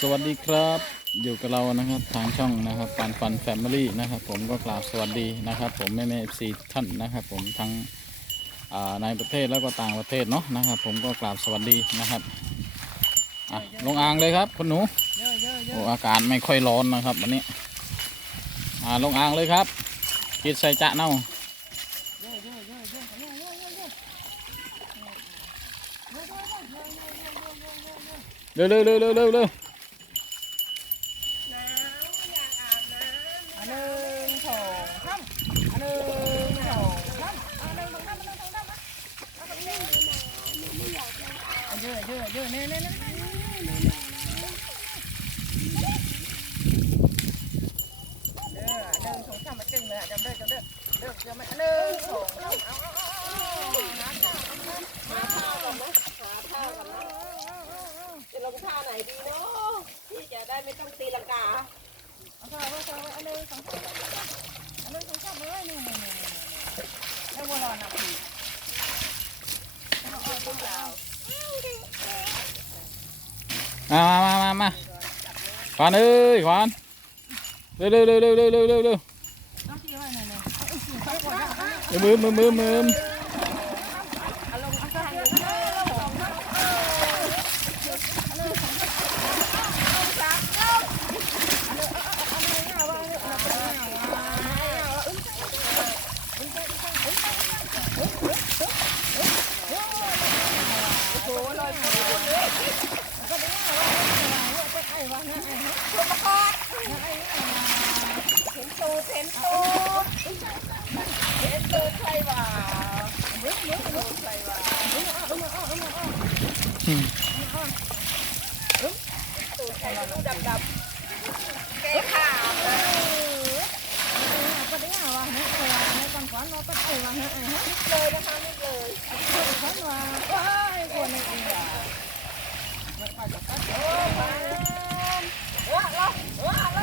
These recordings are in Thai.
สวัสดีครับอยู่กับเรานะครับทางช่องนะครับปันฟันแฟมิลี่นะครับ ผมก็กราบสวัสดีนะครับ ผมแม่แม่เอฟซีท่านนะครับ ผมทั้งในประเทศแล้วก็ต่างประเทศเนาะนะครับ ผมก็กราบสวัสดีนะครับอะลงอ่างเลยครับคุณหนูโอ้อากาศไม่ค่อยร้อนนะครับวันนี้อ่าลงอ่างเลยครับคิดใส่จะเน่าเร็วเร็วเร็วเร็วเร็วเร็ว อันหนึ่งสองสามอันหนึ่งสองสามอันหนึ่งสองสามอันหนึ่งสองสามนะเอาตรงนี้ เยอะเยอะเยอะเน่เน่เน่เด้อหนึ่งสองสามมาจึงเลยจำเด้อจำเด้อเด้อเดี๋ยวมาหนึ่งสองสาเอาเอาเอาเอาหาข้าวนนะหาข้าวกันนะจะลงท่าไหนดีเนาะที่จะได้ไม่ต้องตีลังกาเอาข้าวเอาข้าวอันหนึ่งสองสามอันหนึ่งสองสามเลยนี่นี่นี่นี่แล้ววัวรอนักอี มามามามาขวานเอ้ยขวานเร็วเร็วเร็วเร็วเร็วเร็วเร็วมือมือมือมือ นตูดเห็นตูดใครวมึงมึงตูดใครวะมึงอ้อมึงอ้อมึงอ้อมึงอ้อตูวใครตูดดำดำแกขาวก็ได้ว่าเว้ยไม่ต้องขวานเราไปเอาว่าเฮ้ยเลวนะคะนี่เลยขวานว่าว้ายคนนี้อะไม่ไปกับกันโอ้ยว้าเราว้า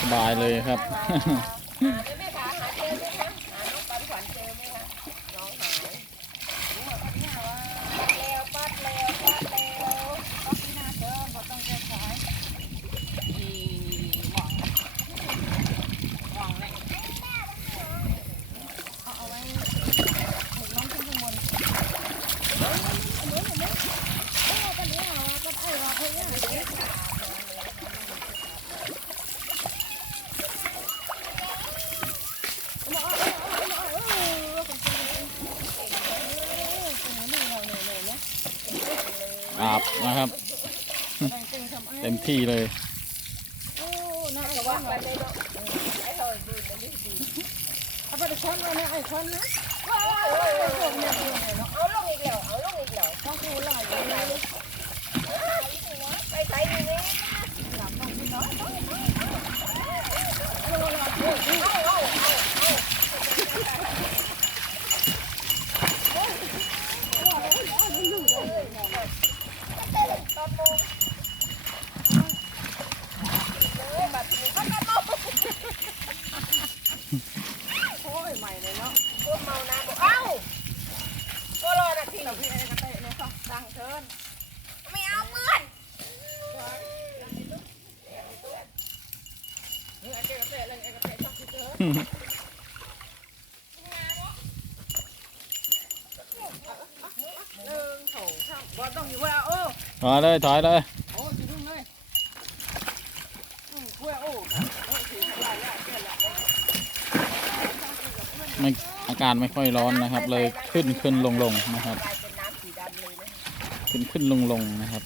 สบายเลยครับ แม่ขาหาเจอไหมคะหาน้องปันขวัญเจอไหมคะน้องหายแล้วปัดแล้วปัดแล้ว อาบนะครับ เต็มที่เลยว่าไปเลยเนาะไอ้เราดูมันนี่ดีเอาไปคนเลยเนี่ยไอ้คนนะเอาลงอีกแล้วเอาลงอีกแล้ว ต้องคูหลายเลย ไปใส่ดีนี่โอ้ยใหม่เลยเนาะพวกเมาน้ำบอกเอ้าก็รอนาที พี่ไอ้กระเตะเนี่ยค่ะดังเชิญไม่เอาเพื่อนนี่ไอ้กระเตะเลยไอ้กระเตะชอบที่เจอหนึ่งสองสามบอลต้องอยู่ว่าโอ้ถอยเลยถอยเลยโอ้สิพึ่งเลยอืมกล้วยโอ้โอ้สิลายละเกินละไม่อากาศไม่ค่อยร้อนนะครับ เลยขึ้นขึ้นลงลงนะครับ ขึ้นขึ้นลงลงนะครับ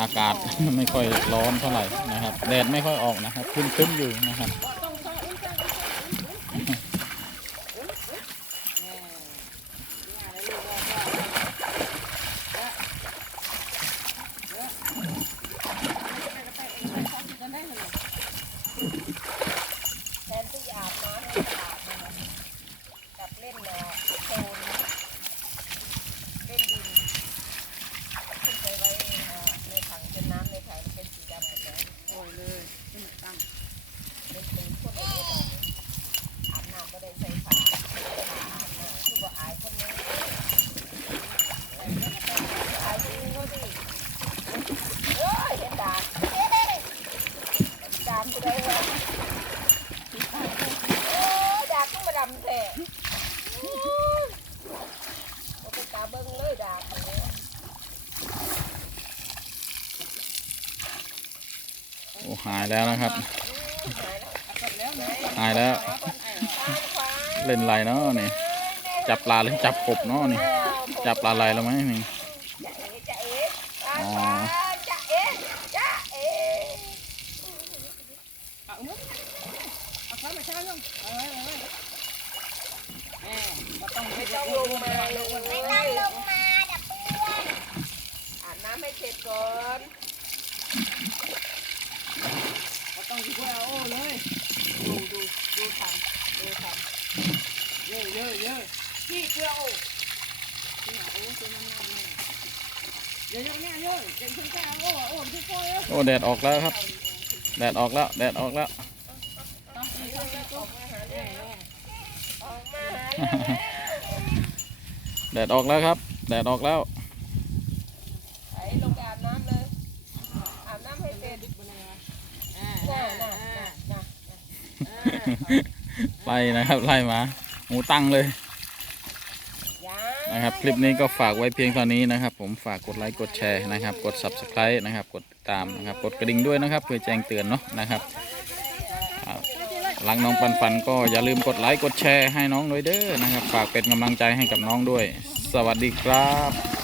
อากาศไม่ค่อยร้อนเท่าไหร่นะครับ แดดไม่ค่อยออกนะครับขึ้นขึ้นอยู่นะครับ หายแล้วนะครับ หายแล้ว เล่นไรเนาะนี่ จับปลาหรือจับกบเนาะนี่ จับปลาอะไรแล้วไหมนี่จะเอ๋จะเอ๋อ๋อจะเอ๋จะเอ๋เอามุกเอาข้าวมาช้าลงเอาไม่ก็ต้องไม่ไม่ต้ต้อองงลลงงมามาลลงงมามาไม่ต้องลงมาดับเพื่อนอาบน้ำให้เสร็จก่อน ก็ต้องอยู่กับโอ้เลยดูดูดูทำดูทำเยอะเยอะเยอะ พี่ เกลือโอ้ที่หาโอ้ตัวนั้นนั่นนี่เยอะเยอะเนี่ยเอะเก่งขึ้นแค่โอ้โอ้ที่โป้ยโอ้แดดออกแล้วครับ แดดออกแล้ว แดดออกแล้วแดดออกแล้วครับ แดดออกแล้วไปลงอาบน้ำเลย อาบน้ำให้เสร็จอ่าน่ะอ่าน่ะอ่าน่ะไล่นะครับ ไล่มา หมูตั้งเลย นะครับ คลิปนี้ก็ฝากไว้เพียงเท่านี้นะครับ ผมฝากกดไลค์กดแชร์นะครับ กด subscribe นะครับ กดติดตามนะครับ กดกระดิ่งด้วยนะครับ เพื่อแจ้งเตือนเนาะนะครับหลังน้องปันปันก็อย่าลืมกดไลค์กดแชร์ให้น้องด้วยเด้อนะครับ ฝากเป็นกำลังใจให้กับน้องด้วย สวัสดีครับ